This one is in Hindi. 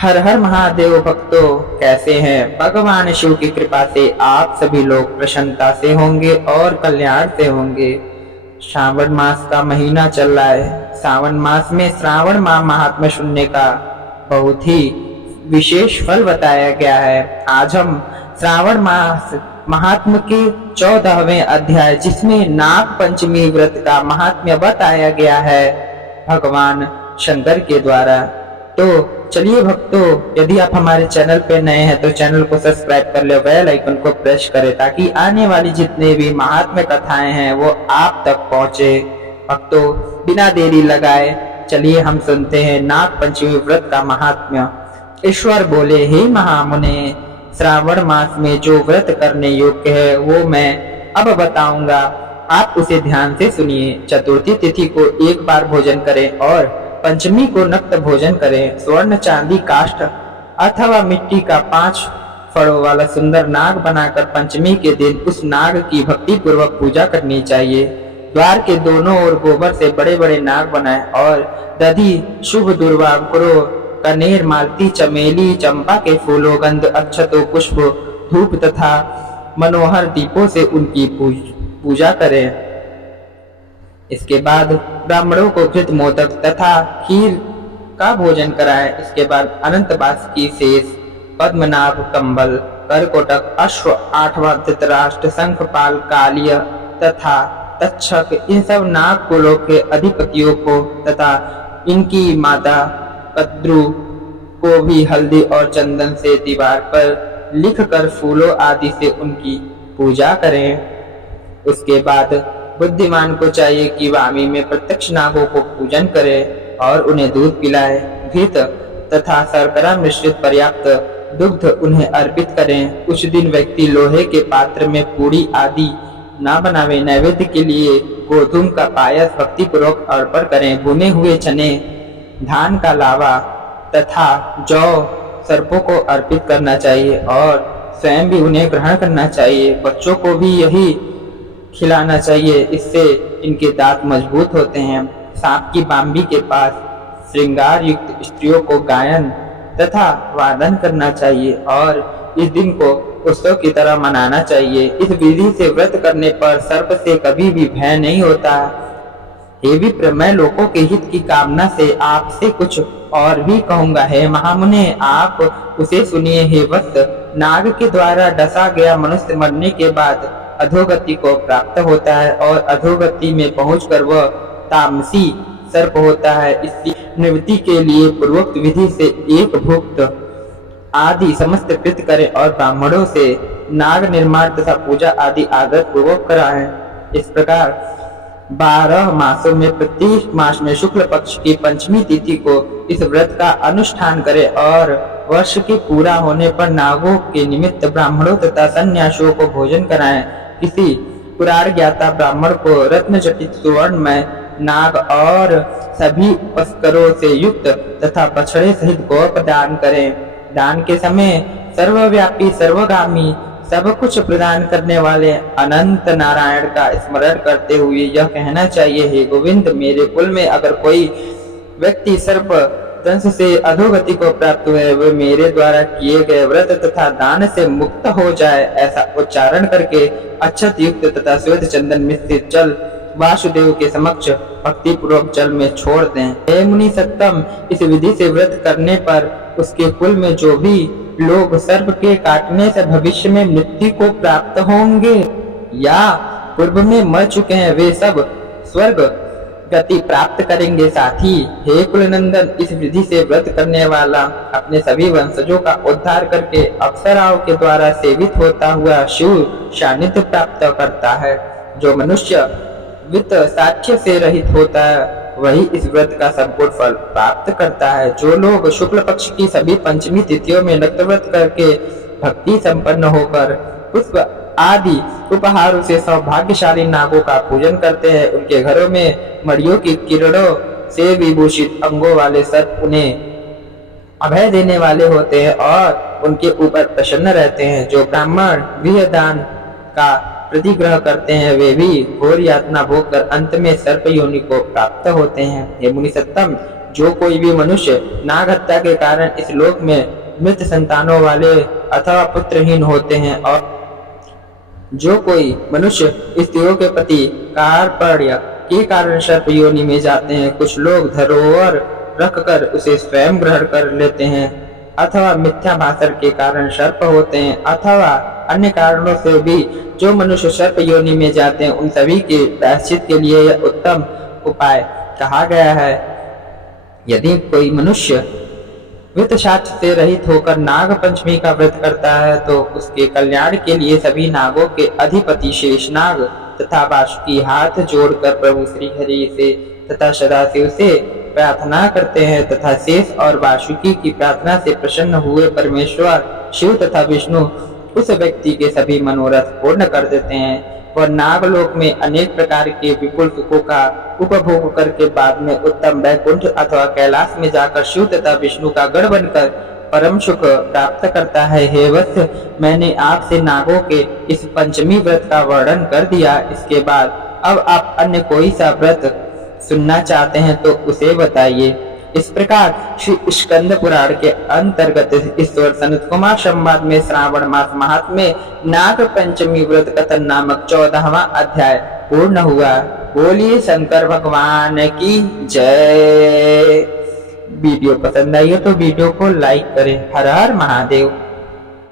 हर हर महादेव भक्तों, कैसे हैं? भगवान शिव की कृपा से आप सभी लोग प्रसन्नता से होंगे और कल्याण से होंगे। श्रावण मास का महीना चल रहा है। सावन मास में श्रावण माह महात्म्य सुनने का बहुत ही विशेष फल बताया गया है। आज हम श्रावण मास महात्म्य के 14वें अध्याय, जिसमें नाग पंचमी व्रत का महात्म्य बताया गया है भगवान शंकर के द्वारा। तो चलिए भक्तों, यदि आप हमारे चैनल पे नए हैं तो चैनल को सब्सक्राइब कर ले, बेल आइकन को प्रेस करें ताकि आने वाली जितने भी महात्म्य कथाएं हैं वो आप तक पहुंचे। भक्तों, बिना देरी लगाए चलिए हम सुनते हैं नाग पंचमी व्रत का महात्म्य। ईश्वर बोले, हे महामुने, श्रावण मास में जो व्रत करने योग्य है वो मैं अब बताऊंगा, आप उसे ध्यान से सुनिए। चतुर्थी तिथि को एक बार भोजन करें और पंचमी को नक्त भोजन करें। स्वर्ण, चांदी, काष्ठ अथवा मिट्टी का 5 फड़ों वाला सुंदर नाग बनाकर पंचमी के दिन उस नाग की भक्ति पूर्वक पूजा करनी चाहिए। द्वार के दोनों ओर गोबर से बड़े बड़े नाग बनाएं और दधि, शुभ दुर्वा, अंकुरों, कनेर, मालती, चमेली, चंपा के फूलों, गंध, अक्षतों, पुष्प, धूप तथा मनोहर दीपों से उनकी पूजा करें। इसके बाद ब्राह्मणों को घृत, मोदक तथा खीर का भोजन कराएं। इसके बाद अनंत बासुकी, शेष, पद्मनाभ, कंबल, करकोटक, अश्व, 8वां धृतराष्ट्र, शंखपाल, कालिय तथा तक्षक, इन सब नाग कुलों के अधिपतियों को तथा इनकी माता कद्रु को भी हल्दी और चंदन से दीवार पर लिखकर फूलों आदि से उनकी पूजा करें। उसके बाद बुद्धिमान को चाहिए कि वामी में प्रत्यक्ष नागों को पूजन करे और उन्हें दूध पिलाए। घृत तथा शर्करा मिश्रित पर्याप्त दुग्ध उन्हें अर्पित करें। उस दिन व्यक्ति लोहे के पात्र में पूरी आदि ना बनावे। नैवेद्य के लिए गोधूम का पायस भक्ति पूर्वक अर्पण करें। भुने हुए चने, धान का लावा तथा जौ सर्पों को अर्पित करना चाहिए और स्वयं भी उन्हें ग्रहण करना चाहिए। बच्चों को भी यही खिलाना चाहिए, इससे इनके दांत मजबूत होते हैं। सांप की बाम्बी के पास श्रृंगार युक्त स्त्रियों को गायन तथा वादन करना चाहिए और इस दिन को उत्सव की तरह मनाना चाहिए। इस विधि से व्रत करने पर सर्प से कभी भी भय नहीं होता। हे विप्र, मैं लोगों के हित की कामना से आपसे कुछ और भी कहूंगा। हे महामुने, आप उसे सुनिए। हे वत्स, नाग के द्वारा डसा गया मनुष्य मरने के बाद अधोगति को प्राप्त होता है और अधोगति में पहुंचकर वह तामसी सर्प होता है। इसकी निवृत्ति के लिए पूर्वोक्त विधि से एक भुक्त आदि समस्त कृत करें और ब्राह्मणों से नाग निर्माण तथा पूजा आदि आदर पूर्वक कराएं। इस प्रकार 12 मासों में प्रत्येक मास में शुक्ल पक्ष की पंचमी तिथि को इस व्रत का अनुष्ठान करें और वर्ष के पूरा होने पर नागों के निमित्त ब्राह्मणों तथा सन्यासियों को भोजन कराएं। किसी पुराण ज्ञाता ब्राह्मण को रत्न जटित सुवर्ण में नाग और सभी उपस्करों से युक्त तथा बछड़े सहित गोप दान करें। दान के समय सर्वव्यापी, सर्वगामी, सब कुछ प्रदान करने वाले अनंत नारायण का स्मरण करते हुए यह कहना चाहिए, हे गोविंद, मेरे कुल में अगर कोई व्यक्ति सर्प दंश से अधोगति को प्राप्त हुए, वे मेरे द्वारा किए गए व्रत तथा दान से मुक्त हो जाए। ऐसा उच्चारण करके अक्षत युक्त तथा श्वेत चंदन मिश्रित जल वासुदेव के समक्ष भक्ति पूर्वक जल में छोड़ दें। हे मुनि सत्तम, इस विधि से व्रत करने पर उसके कुल में जो भी लोग सर्प के काटने से भविष्य में मृत्यु को प्राप्त होंगे या पूर्व में मर चुके हैं, वे सब स्वर्ग गति प्राप्त करेंगे। साथ ही हे कुलनंदन, इस विधि से व्रत करने वाला अपने सभी वंशजों का उद्धार करके अप्सराओं के द्वारा सेवित होता हुआ शिव सानिध्य प्राप्त करता है। जो मनुष्य वित्त साक्ष्य से रहित होता है वही इस व्रत का संपूर्ण फल प्राप्त करता है। जो लोग शुक्ल पक्ष की सभी पंचमी तिथियों में नक्त व्रत करके भक्ति संपन्न होकर पुष्प आदि उपहारों से सौभाग्यशाली नागों का पूजन करते हैं, उनके घरों में मड़ियों की किरणों से विभूषित अंगों वाले सर्प उन्हें अभय देने वाले होते हैं और उनके ऊपर प्रसन्न रहते हैं। जो ब्राह्मण गृह दान का प्रतिग्रह करते हैं, वे भी घोर यातना भोग कर अंत में सर्प योनि को प्राप्त होते हैं। हे मुनि सत्तम, जो कोई भी मनुष्य नाग हत्या के कारण इस लोक में मृत संतानों वाले अथवा पुत्रहीन होते हैं, और जो कोई मनुष्य स्त्रियों के प्रति कार्पण्य के कारण सर्प योनि में जाते हैं, कुछ लोग धरोहर रखकर उसे स्वयं ग्रहण कर लेते हैं, अथवा मिथ्या भाषण के कारण सर्प होते हैं, अथवा अन्य कारणों से भी जो मनुष्य सर्प योनि में जाते हैं, उन सभी के प्रायश्चित के लिए यह उत्तम उपाय कहा गया है। यदि कोई मनुष्य व्रत साक्ष्य से रहित होकर नाग पंचमी का व्रत करता है, तो उसके कल्याण के लिए सभी नागों के अधिपति शेषनाग तथा वासुकी हाथ जोड़कर प्रभु श्री हरि से तथा सदाशिव से प्रार्थना करते हैं, तथा शेष और वासुकी की प्रार्थना से प्रसन्न हुए परमेश्वर शिव तथा विष्णु उस व्यक्ति के सभी मनोरथ पूर्ण कर देते हैं। वह नागलोक में अनेक प्रकार के विपुल सुखों का उपभोग करके बाद में उत्तम वैकुंठ अथवा कैलाश में जाकर शिव तथा विष्णु का गढ़ बनकर परम सुख प्राप्त करता है। हे वत्स, मैंने आपसे नागों के इस पंचमी व्रत का वर्णन कर दिया। इसके बाद अब आप अन्य कोई सा व्रत सुनना चाहते हैं तो उसे बताइए। इस प्रकार श्री स्कंद पुराण के अंतर्गत ईश्वर सनत कुमार संवाद में श्रावण मास महात्म्य नाग पंचमी व्रत कथन नामक 14वां अध्याय पूर्ण हुआ। बोलिए शंकर भगवान की जय। वीडियो पसंद आई हो तो वीडियो को लाइक करें। हर हर महादेव।